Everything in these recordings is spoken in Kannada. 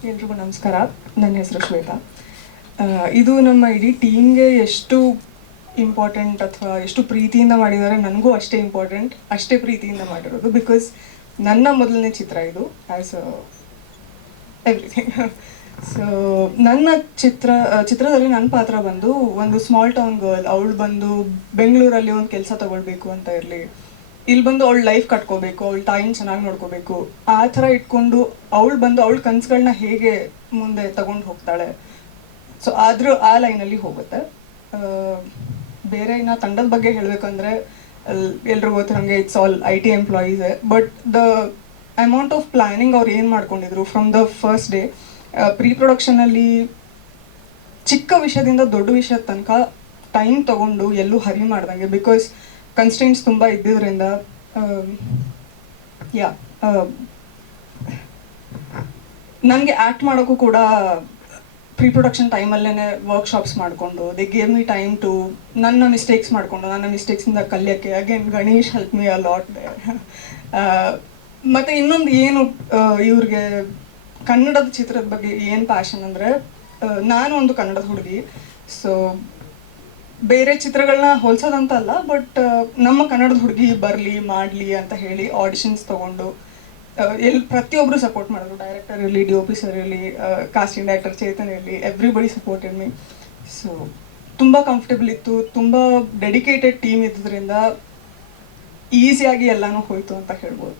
ಎಲ್ರಿಗೂ ನಮಸ್ಕಾರ. ನನ್ನ ಹೆಸರು ಶ್ವೇತಾ. ಇದು ನಮ್ಮ ಇಡೀ ಟೀಮ್ಗೆ ಎಷ್ಟು ಇಂಪಾರ್ಟೆಂಟ್ ಅಥವಾ ಎಷ್ಟು ಪ್ರೀತಿಯಿಂದ ಮಾಡಿದ್ದಾರೆ ನನಗೂ ಅಷ್ಟೇ ಇಂಪಾರ್ಟೆಂಟ್ ಅಷ್ಟೇ ಪ್ರೀತಿಯಿಂದ ಮಾಡಿರೋದು ಬಿಕಾಸ್ ನನ್ನ ಮೊದಲನೇ ಚಿತ್ರ ಇದು ಆ್ಯಸ್ ಎವ್ರಿಥಿಂಗ್ ಸೊ ನನ್ನ ಚಿತ್ರ ಚಿತ್ರದಲ್ಲಿ ನನ್ನ ಪಾತ್ರ ಬಂದು ಒಂದು ಸ್ಮಾಲ್ ಟೌನ್ ಗರ್ಲ್ ಅವಳು ಬಂದು ಬೆಂಗಳೂರಲ್ಲಿ ಒಂದು ಕೆಲಸ ತಗೊಳ್ಬೇಕು ಅಂತ ಇರಲಿ. ಇಲ್ಲಿ ಬಂದು ಅವಳು ಲೈಫ್ ಕಟ್ಕೋಬೇಕು, ಅವಳ ತಾಯಿನ ಚೆನ್ನಾಗಿ ನೋಡ್ಕೋಬೇಕು. ಆ ಥರ ಇಟ್ಕೊಂಡು ಅವಳು ಬಂದು ಅವಳ ಕನ್ಸುಗಳನ್ನ ಹೇಗೆ ಮುಂದೆ ತಗೊಂಡು ಹೋಗ್ತಾಳೆ. ಸೊ ಆದರೂ ಆ ಲೈನಲ್ಲಿ ಹೋಗುತ್ತೆ. ಬೇರೆ ಇನ್ನು ತಂಡದ ಬಗ್ಗೆ ಹೇಳಬೇಕಂದ್ರೆ ಎಲ್ರಿಗೂ ಗೊತ್ತಿರಂಗೆ it's all I T employees but the amount of planning ಅವ್ರು ಏನು ಮಾಡ್ಕೊಂಡಿದ್ರು from the first day pre ಪ್ರೊಡಕ್ಷನಲ್ಲಿ ಚಿಕ್ಕ ವಿಷಯದಿಂದ ದೊಡ್ಡ ವಿಷಯದ ತನಕ ಟೈಮ್ ತಗೊಂಡು ಎಲ್ಲೂ ಹರಿ ಮಾಡ್ದಂಗೆ ಬಿಕಾಸ್ ಕನ್ಸ್ಟೆಂಟ್ಸ್ ತುಂಬ ಇದ್ದಿದ್ದರಿಂದ ಯಾ ನನಗೆ ಆ್ಯಕ್ಟ್ ಮಾಡೋಕ್ಕೂ ಕೂಡ ಪ್ರೀ ಪ್ರೊಡಕ್ಷನ್ ಟೈಮಲ್ಲೇ ವರ್ಕ್ಶಾಪ್ಸ್ ಮಾಡಿಕೊಂಡು they gave me time to ನನ್ನ ಮಿಸ್ಟೇಕ್ಸ್ ಮಾಡಿಕೊಂಡು, ನನ್ನ ಮಿಸ್ಟೇಕ್ಸಿಂದ ಕಲಿಯೋಕ್ಕೆ. Again Ganesh help me a lot ಮತ್ತು ಇನ್ನೊಂದು ಏನು ಇವ್ರಿಗೆ ಕನ್ನಡದ ಚಿತ್ರದ ಬಗ್ಗೆ ಏನು ಪ್ಯಾಷನ್ ಅಂದರೆ ನಾನು ಒಂದು ಕನ್ನಡದ ಹುಡುಗಿ. ಸೊ ಬೇರೆ ಚಿತ್ರಗಳನ್ನ ಹೋಲ್ಸೋದಂತ ಅಲ್ಲ ಬಟ್ ನಮ್ಮ ಕನ್ನಡದ ಹುಡುಗಿ ಬರಲಿ ಮಾಡಲಿ ಅಂತ ಹೇಳಿ ಆಡಿಷನ್ಸ್ ತಗೊಂಡು ಎಲ್ಲಿ ಪ್ರತಿಯೊಬ್ಬರು ಸಪೋರ್ಟ್ ಮಾಡಿದ್ರು. ಡೈರೆಕ್ಟರ್ ಇರಲಿ ಡಿ ಒ ಪಿ ಸರ್ ಇರಲಿ ಕಾಸ್ಟಿಂಗ್ ಡೈರೆಕ್ಟರ್ ಚೇತನ್ ಇರಲಿ ಎವ್ರಿಬಡಿ ಸಪೋರ್ಟೆಡ್ ಮೀ ಸೊ ತುಂಬ ಕಂಫರ್ಟೇಬಲ್ ಇತ್ತು ತುಂಬ ಡೆಡಿಕೇಟೆಡ್ ಟೀಮ್ ಇದ್ದಿದ್ರಿಂದ ಈಸಿಯಾಗಿ ಎಲ್ಲನೂ ಹೋಯ್ತು ಅಂತ ಹೇಳ್ಬೋದು.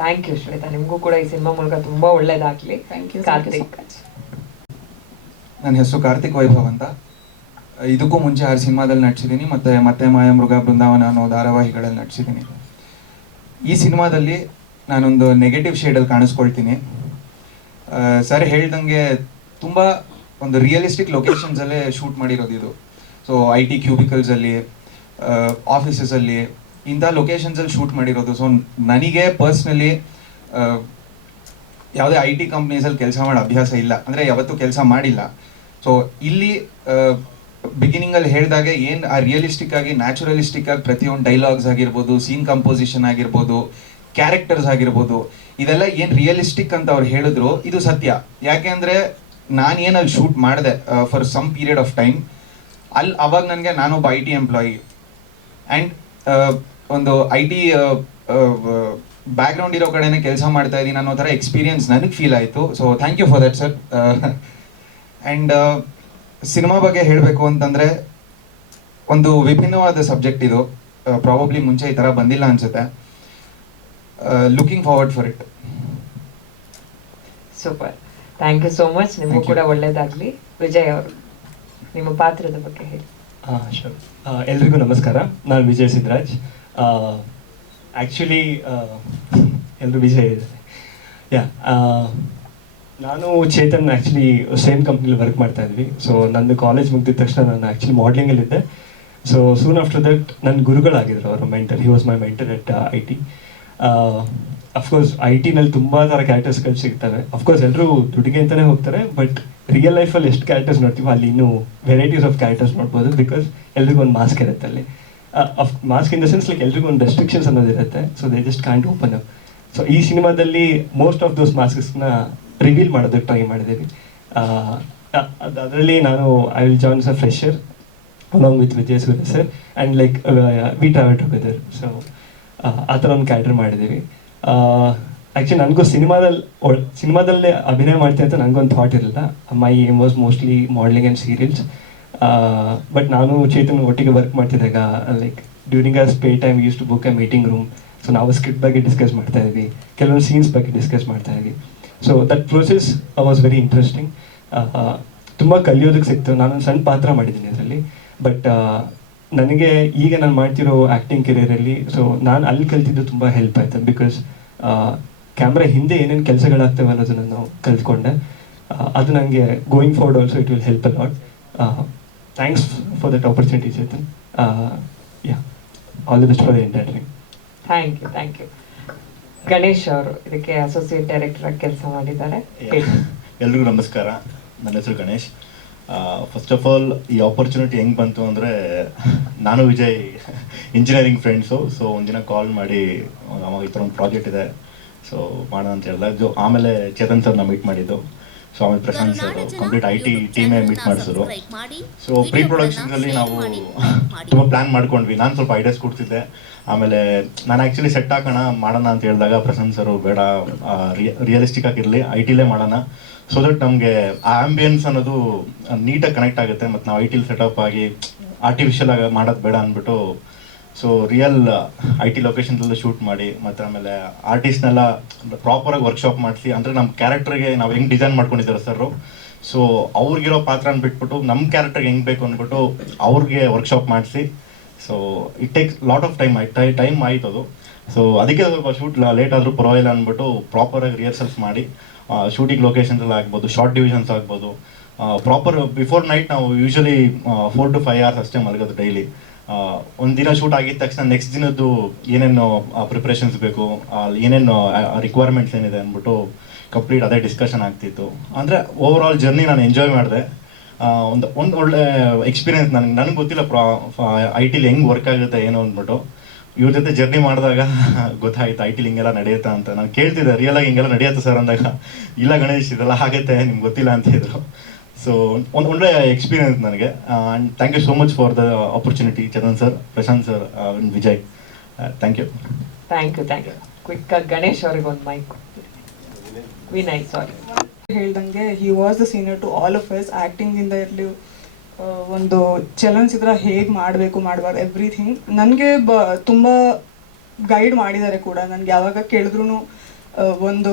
Thank you Shweta. ನಿಮಗೂ ಕೂಡ ಈ ಸಿನಿಮಾ ಮೂಲಕ ತುಂಬಾ ಒಳ್ಳೇದಾಗ್ಲಿ. Thank you thank you so Karthik much ನನ್ನ ಹೆಸರು ಕಾರ್ತಿಕ್ ವೈಭವ್ ಅಂತ. ಇದಕ್ಕೂ ಮುಂಚೆ ಆರು ಸಿನಿಮಾದಲ್ಲಿ ನಟಿಸಿದ್ದೀನಿ ಮತ್ತೆ ಮತ್ತೆ ಮಾಯ ಮೃಗ ಬೃಂದಾವನ ಅನ್ನೋ ಧಾರಾವಾಹಿಗಳಲ್ಲಿ ನಟಿಸಿದ್ದೀನಿ ಈ ಸಿನಿಮಾದಲ್ಲಿ ನಾನೊಂದು ನೆಗೆಟಿವ್ ಶೇಡಲ್ಲಿ ಕಾಣಿಸ್ಕೊಳ್ತೀನಿ. ಸರ್ ಹೇಳ್ದಂಗೆ ತುಂಬ ಒಂದು ರಿಯಲಿಸ್ಟಿಕ್ ಲೊಕೇಶನ್ಸಲ್ಲೇ ಶೂಟ್ ಮಾಡಿರೋದು ಇದು. ಸೊ ಐ ಟಿ ಕ್ಯೂಬಿಕಲ್ಸಲ್ಲಿ ಆಫೀಸಸಲ್ಲಿ ಇಂಥ ಲೊಕೇಶನ್ಸಲ್ಲಿ ಶೂಟ್ ಮಾಡಿರೋದು. ಸೊ ನನಗೆ ಪರ್ಸ್ನಲಿ ಯಾವುದೇ ಐ ಟಿ ಕಂಪ್ನೀಸಲ್ಲಿ ಕೆಲಸ ಮಾಡೋ ಅಭ್ಯಾಸ ಇಲ್ಲ. ಅಂದರೆ ಯಾವತ್ತೂ ಕೆಲಸ ಮಾಡಿಲ್ಲ. ಸೊ ಇಲ್ಲಿ ಬಿಗಿನಿಂಗ್ ಅಲ್ಲಿ ಹೇಳಿದಾಗೆ ಏನು ಆ ರಿಯಲಿಸ್ಟಿಕ್ ಆಗಿ ನ್ಯಾಚುರಲಿಸ್ಟಿಕ್ ಆಗಿ ಪ್ರತಿಯೊಂದು ಡೈಲಾಗ್ಸ್ ಆಗಿರ್ಬೋದು ಸೀನ್ ಕಂಪೋಸಿಷನ್ ಆಗಿರ್ಬೋದು ಕ್ಯಾರೆಕ್ಟರ್ಸ್ ಆಗಿರ್ಬೋದು, ಇದೆಲ್ಲ ಏನು ರಿಯಲಿಸ್ಟಿಕ್ ಅಂತ ಅವ್ರು ಹೇಳಿದ್ರು, ಇದು ಸತ್ಯ. ಯಾಕೆ ಅಂದ್ರೆ, ನಾನು ಏನಲ್ಲಿ ಶೂಟ್ ಮಾಡಿದೆ for some period of time ಅಲ್ಲಿ ಅವಾಗ ನನಗೆ ನಾನೊಬ್ಬ ಐ ಟಿ ಎಂಪ್ಲಾಯಿ ಆ್ಯಂಡ್ ಒಂದು ಐ ಟಿ ಬ್ಯಾಕ್ಗ್ರೌಂಡ್ ಇರೋ ಕಡೆನೇ ಕೆಲಸ ಮಾಡ್ತಾ ಇದ್ದೀನಿ ಅನ್ನೋ ಥರ ಎಕ್ಸ್ಪೀರಿಯನ್ಸ್ ನನಗೆ ಫೀಲ್ ಆಯಿತು. So thank you for that sir and cinema ಬಗ್ಗೆ ಹೇಳಬೇಕು ಅಂತಂದ್ರೆ ಒಂದು ವಿಭಿನ್ನವಾದ ಸಬ್ಜೆಕ್ಟ್ ಇದು. ಪ್ರಾಬಬ್ಲಿ ಮುಂಚೆ ಈ ತರ ಬಂದಿಲ್ಲ ಅನ್ಸುತ್ತೆ. Looking forward for it super thank you so much ನಿಮಗೂ ಕೂಡ ಒಳ್ಳೇದಾಗ್ಲಿ. ವಿಜಯ್ ಅವರು ನಿಮ್ಮ ಪಾತ್ರದ ಬಗ್ಗೆ ಹೇಳಿ. ಹಾಂ ಶೋರ್ ಎಲ್ರಿಗೂ ನಮಸ್ಕಾರ. ನಾನು ವಿಜಯ್ ಸಿದ್ರಾಜ್. ಆ್ಯಕ್ಚುಲಿ ಎಲ್ಲರೂ ವಿಜಯ್ ಇದ್ದಾರೆ. ಯಾ ನಾನು ಚೇತನ್ ಆ್ಯಕ್ಚುಲಿ ಸೇಮ್ ಕಂಪ್ನಿಲಿ ವರ್ಕ್ ಮಾಡ್ತಾ ಇದ್ವಿ. ಸೊ ನಂದು ಕಾಲೇಜ್ ಮುಗಿದ ತಕ್ಷಣ ನಾನು ಆ್ಯಕ್ಚುಲಿ ಮಾಡಲಿಂಗಲ್ಲಿದ್ದೆ ಸೊ ಸೂನ್ ಆಫ್ಟರ್ ದಟ್ ನನ್ನ ಗುರುಗಳಾಗಿದ್ರು ಅವರು mentor he was my mentor at I T of course I ಟಿನಲ್ಲಿ ತುಂಬ ಥರ ಕ್ಯಾರೆಕ್ಟರ್ಸ್ಗಳು ಸಿಗ್ತವೆ. ಅಫ್ಕೋರ್ಸ್ ಎಲ್ಲರೂ ದುಡ್ಡಿಗೆ ಅಂತಲೇ ಹೋಗ್ತಾರೆ ಬಟ್ ರಿಯಲ್ ಲೈಫಲ್ಲಿ ಎಷ್ಟು ಕ್ಯಾರೆಕ್ಟರ್ಸ್ ನೋಡ್ತೀವೋ ಅಲ್ಲಿ ಇನ್ನೂ ವೆರೈಟೀಸ್ ಆಫ್ ಕ್ಯಾರೆಕ್ಟರ್ಸ್ ನೋಡ್ಬೋದು ಬಿಕಾಸ್ ಎಲ್ರಿಗೂ ಒಂದು ಮಾಸ್ಕ್ ಇರುತ್ತೆ ಅಲ್ಲಿ. Mask in the sense like ಎಲ್ರಿಗೂ ಒಂದು restrictions ಅನ್ನೋದಿರುತ್ತೆ so they just can't open up so ಈ ಸಿನಿಮಾದಲ್ಲಿ ಮೋಸ್ಟ್ ಆಫ್ ದೋಸ್ ಮಾಸ್ಕ್ಸ್ನ ರಿವೀಲ್ ಮಾಡೋದಕ್ಕೆ ಟ್ರೈ ಮಾಡಿದ್ದೀವಿ ಅದರಲ್ಲಿ ನಾನು I will join a fresher along with Vijay Surya sir and like we travel together so ಆ ಥರ ಒಂದು ಕ್ಯಾಟರ್ ಮಾಡಿದ್ದೀವಿ. ಆ್ಯಕ್ಚುಲಿ ನನಗೂ ಸಿನಿಮಾದಲ್ಲಿ ಸಿನಿಮಾದಲ್ಲೇ ಅಭಿನಯ ಮಾಡ್ತೀನಿ ಅಂತ ನನಗೊಂದು ಥಾಟ್ ಇರಲಿಲ್ಲ. My aim was mostly modelling and serials but ನಾನು ಚೇತನ್ ಒಟ್ಟಿಗೆ work ಮಾಡ್ತಿದ್ದಾಗ like during a spare time use to book a meeting room so ನಾವು ಸ್ಕ್ರಿಪ್ಟ್ ಬಗ್ಗೆ ಡಿಸ್ಕಸ್ ಮಾಡ್ತಾ ಇದ್ವಿ. ಕೆಲವೊಂದು ಸೀನ್ಸ್ ಬಗ್ಗೆ ಡಿಸ್ಕಸ್ ಮಾಡ್ತಾ ಇದ್ವಿ. So that process was very interesting ತುಂಬ ಕಲಿಯೋದಕ್ಕೆ ಸಿಕ್ತು. ನಾನೊಂದು ಸಣ್ಣ ಪಾತ್ರ ಮಾಡಿದ್ದೀನಿ ಅದರಲ್ಲಿ. ಬಟ್ ನನಗೆ ಈಗ ನಾನು ಮಾಡ್ತಿರೋ ಆ್ಯಕ್ಟಿಂಗ್ ಕೆರಿಯರಲ್ಲಿ ಸೊ ನಾನು ಅಲ್ಲಿ ಕಲ್ತಿದ್ದು ತುಂಬ ಹೆಲ್ಪ್ ಆಯಿತು. ಬಿಕಾಸ್ ಕ್ಯಾಮ್ರಾ ಹಿಂದೆ ಏನೇನು ಕೆಲಸಗಳಾಗ್ತವೆ ಅನ್ನೋದನ್ನು ನಾನು ಕಲ್ತ್ಕೊಂಡೆ. ಅದು ನನಗೆ going forward also it will help a lot thanks for that opportunity Chetan yeah all the best for the entertaining thank you thank you Ganesh ಅವರು ಇದಕ್ಕೆ ಅಸೋಸಿಯೇಟ್ ಡೈರೆಕ್ಟರ್ ಆಗಿ ಕೆಲಸ ಮಾಡಿದ್ದಾರೆ. ಎಲ್ರಿಗೂ ನಮಸ್ಕಾರ. ನನ್ನ ಹೆಸರು ಗಣೇಶ್. ಫಸ್ಟ್ ಆಫ್ ಆಲ್ ಈ ಆಪರ್ಚುನಿಟಿ ಹೆಂಗೆ ಬಂತು ಅಂದರೆ, ನಾನು ವಿಜಯ್ ಇಂಜಿನಿಯರಿಂಗ್ ಫ್ರೆಂಡ್ಸು ಸೊ ಒಂದಿನ ಕಾಲ್ ಮಾಡಿ ಈ ಥರ ಒಂದು ಪ್ರಾಜೆಕ್ಟ್ ಇದೆ. ಸೊ ಮಾಡೋಣ ಅಂತ ಹೇಳಿದಾಗ, ಆಮೇಲೆ ಚೇತನ್ ಸರ್ ನಾವು ಮೀಟ್ ಮಾಡಿದ್ದು. ಸೊ ಆಮೇಲೆ Prashanth sir complete I T ಟೀಮೇ meet ಮಾಡಿಸಿದ್ರು. ಸೊ ಪ್ರೀ ಪ್ರೊಡಕ್ಷನ್ಸಲ್ಲಿ ನಾವು ತುಂಬ ಪ್ಲಾನ್ ಮಾಡ್ಕೊಂಡ್ವಿ. ನಾನು ಸ್ವಲ್ಪ ಐಡಿಯಾಸ್ ಕೊಡ್ತಿದ್ದೆ. ಆಮೇಲೆ ನಾನು ಆ್ಯಕ್ಚುಲಿ ಸೆಟ್ ಹಾಕೋಣ ಮಾಡೋಣ ಅಂತ ಹೇಳಿದಾಗ ಪ್ರಶಾಂತ್ ಸರ್ ಬೇಡ ರಿಯಲಿಸ್ಟಿಕ್ ಆಗಿರಲಿ ಐ ಟಿಲೇ ಮಾಡೋಣ. ಸೊ ದಟ್ ನಮಗೆ ಆ ಆಂಬಿಯನ್ಸ್ ಅನ್ನೋದು ನೀಟಾಗಿ ಕನೆಕ್ಟ್ ಆಗುತ್ತೆ. ಮತ್ತು ನಾವು ಐ ಟಿಲಿ ಸೆಟಪ್ ಆಗಿ ಆರ್ಟಿಫಿಷಿಯಲ್ ಆಗಿ ಮಾಡೋದು ಬೇಡ ಅಂದ್ಬಿಟ್ಟು ಸೊ ರಿಯಲ್ ಐ ಟಿ ಲೊಕೇಶನ್ದಲ್ಲೂ ಶೂಟ್ ಮಾಡಿ, ಮತ್ತು ಆಮೇಲೆ ಆರ್ಟಿಸ್ಟ್ನೆಲ್ಲ ಪ್ರಾಪರಾಗಿ ವರ್ಕ್ಶಾಪ್ ಮಾಡಿಸಿ, ಅಂದರೆ ನಮ್ಮ ಕ್ಯಾರೆಕ್ಟರ್ಗೆ ನಾವು ಹೆಂಗೆ ಡಿಸೈನ್ ಮಾಡ್ಕೊಂಡಿದ್ದಾರೆ ಸರ್ ಸೊ ಅವ್ರಿಗಿರೋ ಪಾತ್ರನ ಬಿಟ್ಬಿಟ್ಟು ನಮ್ಮ ಕ್ಯಾರೆಕ್ಟರ್ಗೆ ಹೆಂಗೆ ಬೇಕು ಅಂದ್ಬಿಟ್ಟು ಅವ್ರಿಗೆ ವರ್ಕ್ಶಾಪ್ ಮಾಡಿಸಿ. So it takes lot of time ಆಯ್ತು ಟೈಮ್ ಆಯ್ತು ಅದು. ಸೊ ಅದಕ್ಕೆ ಸ್ವಲ್ಪ ಶೂಟ್ ಲೇಟ್ ಆದರೂ ಪರವಾಗಿಲ್ಲ ಅಂದ್ಬಿಟ್ಟು ಪ್ರಾಪರಾಗಿ ರಿಹರ್ಸಲ್ಸ್ ಮಾಡಿ ಶೂಟಿಂಗ್ ಲೊಕೇಶನ್ಸ್ ಎಲ್ಲ ಆಗ್ಬೋದು ಶಾರ್ಟ್ ಡಿವಿಷನ್ಸ್ ಆಗ್ಬೋದು. ಪ್ರಾಪರ್ ಬಿಫೋರ್ ನೈಟ್ ನಾವು usually four to five hours ಅಷ್ಟೇ ಮಲಗೋದು ಡೈಲಿ ಒಂದಿನ ಶೂಟ್ ಆಗಿದ ತಕ್ಷಣ ನೆಕ್ಸ್ಟ್ ದಿನದ್ದು ಏನೇನು ಪ್ರಿಪ್ರೇಷನ್ಸ್ ಬೇಕು ಏನೇನು ರಿಕ್ವೈರ್ಮೆಂಟ್ಸ್ ಏನಿದೆ ಅಂದ್ಬಿಟ್ಟು ಕಂಪ್ಲೀಟ್ ಅದೇ ಡಿಸ್ಕಷನ್ ಆಗ್ತಿತ್ತು. ಅಂದರೆ ಓವರ್ ಆಲ್ ಜರ್ನಿ ನಾನು ಎಂಜಾಯ್ ಮಾಡಿದೆ. ಒಂದು ಒಂದು ಒಳ್ಳೆ ಎಕ್ಸ್ಪೀರಿಯನ್ಸ್ ನನಗೆ ನನಗೆ ಗೊತ್ತಿಲ್ಲ ಪ್ರಾ ಐ ಟಿಲಿ ಹೆಂಗೆ ವರ್ಕ್ ಆಗುತ್ತೆ ಏನು ಅಂದ್ಬಿಟ್ಟು. ಇವ್ರ ಜೊತೆ ಜರ್ನಿ ಮಾಡಿದಾಗ ಗೊತ್ತಾಯ್ತು ಐ ಟಿಲಿ ಹಿಂಗೆಲ್ಲ ನಡೆಯುತ್ತಾ ಅಂತ. ನಾನು ಕೇಳ್ತಿದ್ದೆ ರಿಯಲ್ ಆಗಿ ಹಿಂಗೆಲ್ಲ ನಡೆಯುತ್ತೆ ಸರ್ ಅಂದಾಗ, ಇಲ್ಲ ಗಣೇಶ್, ಇದೆಲ್ಲ ಆಗುತ್ತೆ, ನಿಮ್ಗೆ ಗೊತ್ತಿಲ್ಲ ಅಂತ ಇದ್ರು ಸೊ ಒಂದು ಒಳ್ಳೆ ಎಕ್ಸ್ಪೀರಿಯನ್ಸ್ ನನಗೆ. And thank you so much for the opportunity Chandan sir Prashanth sir Vijay thank you thank you thank you quick ಕ್ವಿಕ್ಕಾಗಿ Ganesh ಅವ್ರಿಗೆ ಒಂದು ಮೈಕ್ ವಿನಯ್ ಸಾರಿ ಹೇಳ್ದಂಗೆ he was the senior to all of us ಆ್ಯಕ್ಟಿಂಗಿಂದ ಇರಲಿ ಒಂದು ಚಲನಚಿತ್ರ ಹೇಗೆ ಮಾಡಬೇಕು ಮಾಡಬಾರ್ದು ಎವ್ರಿಥಿಂಗ್ ನನಗೆ ಬ ತುಂಬ ಗೈಡ್ ಮಾಡಿದ್ದಾರೆ ಕೂಡ. ನನಗೆ ಯಾವಾಗ ಕೇಳಿದ್ರು ಒಂದು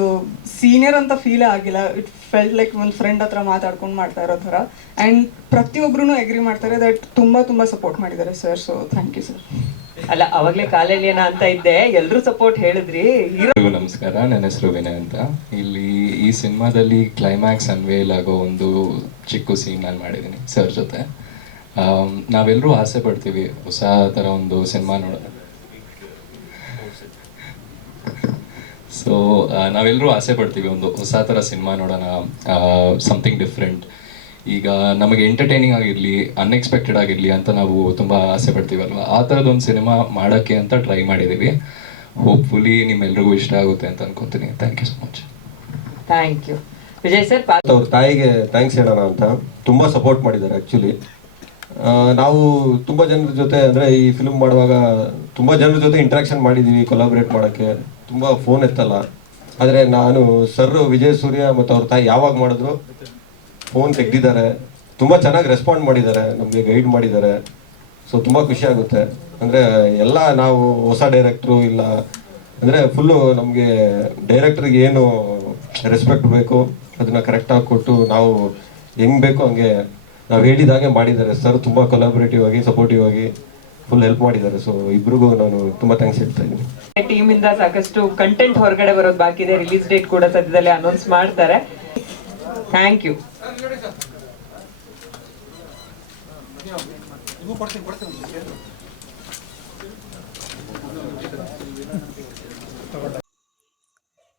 ಸೀನಿಯರ್ ಅಂತ ಫೀಲ್ ಆಗಿಲ್ಲ. ಇಟ್ ಫೆಲ್ಟ್ ಲೈಕ್ ಒಂದು ಫ್ರೆಂಡ್ ಹತ್ರ ಮಾತಾಡ್ಕೊಂಡು ಮಾಡ್ತಾ ಇರೋ ಥರ. ಆ್ಯಂಡ್ ಪ್ರತಿಯೊಬ್ಬರೂ ಎಗ್ರಿ ಮಾಡ್ತಾರೆ ದಟ್ ತುಂಬ ತುಂಬ ಸಪೋರ್ಟ್ ಮಾಡಿದ್ದಾರೆ sir so thank you sir ಅಲ್ಲ ಅವಾಗಲೇ ಕಾಲೇಜ್ ಏನ ಅಂತ ಇದ್ದೆ. ಎಲ್ಲರೂ ಸಪೋರ್ಟ್ ಹೇಳಿದ್ರಿ. ನಮಸ್ಕಾರ. ನನ್ನ ಹೆಸರು ವಿನಯ್ ಅಂತ. ಇಲ್ಲಿ ಈ ಸಿನಿಮಾದಲ್ಲಿ ಕ್ಲೈಮ್ಯಾಕ್ಸ್ ಅನ್ವೇಲ್ ಆಗೋ ಒಂದು ಚಿಕ್ಕ ಸೀನ್ ನಾನು ಮಾಡಿದ್ದೀನಿ ಸರ್ ಜೊತೆ. ನಾವೆಲ್ಲರೂ ಆಸೆ ಪಡ್ತೀವಿ. ಹೊಸ ಥರ ಒಂದು ಸಿನಿಮಾ ನೋಡ ಸೊ ನಾವೆಲ್ಲರೂ ಆಸೆ ಪಡ್ತೀವಿ ಒಂದು ಹೊಸ ಥರ ಸಿನಿಮಾ ನೋಡೋಣ ಸಮಥಿಂಗ್ ಡಿಫ್ರೆಂಟ್ ಈಗ ನಮಗೆ ಎಂಟರ್ಟೈನಿಂಗ್ ಆಗಿರಲಿ ಅನ್ಎಕ್ಸ್ಪೆಕ್ಟೆಡ್ ಆಗಿರಲಿ ಅಂತ ನಾವು ತುಂಬ ಆಸೆ ಪಡ್ತೀವಲ್ವ? ಆ ಥರದೊಂದು ಸಿನಿಮಾ ಮಾಡೋಕ್ಕೆ ಅಂತ ಟ್ರೈ ಮಾಡಿದ್ದೀವಿ. ಹೋಪ್ಫುಲಿ ನಿಮ್ಮೆಲ್ರಿಗೂ ಇಷ್ಟ ಆಗುತ್ತೆ ಅಂತ ಅನ್ಕೊತೀನಿ. Thank you so much thank you Vijay sir ಅವ್ರ ತಾಯಿಗೆ ಥ್ಯಾಂಕ್ಸ್ ಹೇಳೋಣ ಅಂತ. ತುಂಬ ಸಪೋರ್ಟ್ ಮಾಡಿದ್ದಾರೆ ಆ್ಯಕ್ಚುಲಿ ನಾವು ತುಂಬ ಜನರ ಜೊತೆ ಅಂದರೆ ಈ ಫಿಲ್ಮ್ ಮಾಡುವಾಗ ತುಂಬ ಜನರ ಜೊತೆ ಇಂಟ್ರಾಕ್ಷನ್ ಮಾಡಿದ್ದೀವಿ ಕೊಲಾಬ್ರೇಟ್ ಮಾಡೋಕ್ಕೆ. ತುಂಬ ಫೋನ್ ಎತ್ತಲ್ಲ. ಆದರೆ ನಾನು ಸರ್ ವಿಜಯ್ ಸೂರ್ಯ ಮತ್ತು ಅವ್ರ ತಾಯಿ ಯಾವಾಗ ಮಾಡಿದ್ರು ಫೋನ್ ತೆಗ್ದಿದ್ದಾರೆ. ತುಂಬ ಚೆನ್ನಾಗಿ ರೆಸ್ಪಾಂಡ್ ಮಾಡಿದ್ದಾರೆ, ನಮಗೆ ಗೈಡ್ ಮಾಡಿದ್ದಾರೆ. ಸೊ ತುಂಬ ಖುಷಿ ಆಗುತ್ತೆ. ಅಂದರೆ ಎಲ್ಲ ನಾವು ಹೊಸ ಡೈರೆಕ್ಟ್ರು ಇಲ್ಲ. ಅಂದರೆ ಫುಲ್ಲು ನಮಗೆ ಡೈರೆಕ್ಟ್ರಿಗೆ ಏನು ರೆಸ್ಪೆಕ್ಟ್ ಬೇಕು, ಅದನ್ನು ಕರೆಕ್ಟಾಗಿ ಕೊಟ್ಟು ನಾವು ಹೆಂಗ್ ಬೇಕು ಹಂಗೆ ನಾವು ಹೇಳಿದಾಗೆ ಮಾಡಿದ್ದಾರೆ. ಸರ್ ತುಂಬ ಕೊಲಾಬರೇಟಿವ್ ಆಗಿ ಸಪೋರ್ಟಿವ್ ಆಗಿ ಫುಲ್ ಹೆಲ್ಪ್ ಮಾಡಿದ್ದಾರೆ. ಸೊ ಇಬ್ರಿಗೂ ನಾನು ತುಂಬ ಥ್ಯಾಂಕ್ಸ್ ಹೇಳ್ತಾ ಇದ್ದೀನಿ. ಟೀಮ್ ಇಂದ ಸಾಕಷ್ಟು ಕಂಟೆಂಟ್ ಹೊರಗಡೆ ಬರೋದು ಬಾಕಿ ಇದೆ. ರಿಲೀಸ್ ಡೇಟ್ ಕೂಡ ಸದ್ಯದಲ್ಲಿ ಅನೌನ್ಸ್ ಮಾಡ್ತಾರೆ. ಥ್ಯಾಂಕ್ ಯು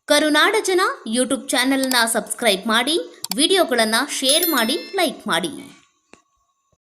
ಕರುನಾಡ ಜನ ಯೂಟ್ಯೂಬ್ ಚಾನೆಲ್ನ ಸಬ್ಸ್ಕ್ರೈಬ್ ಮಾಡಿ ವಿಡಿಯೋಗಳನ್ನು ಶೇರ್ ಮಾಡಿ ಲೈಕ್ ಮಾಡಿ.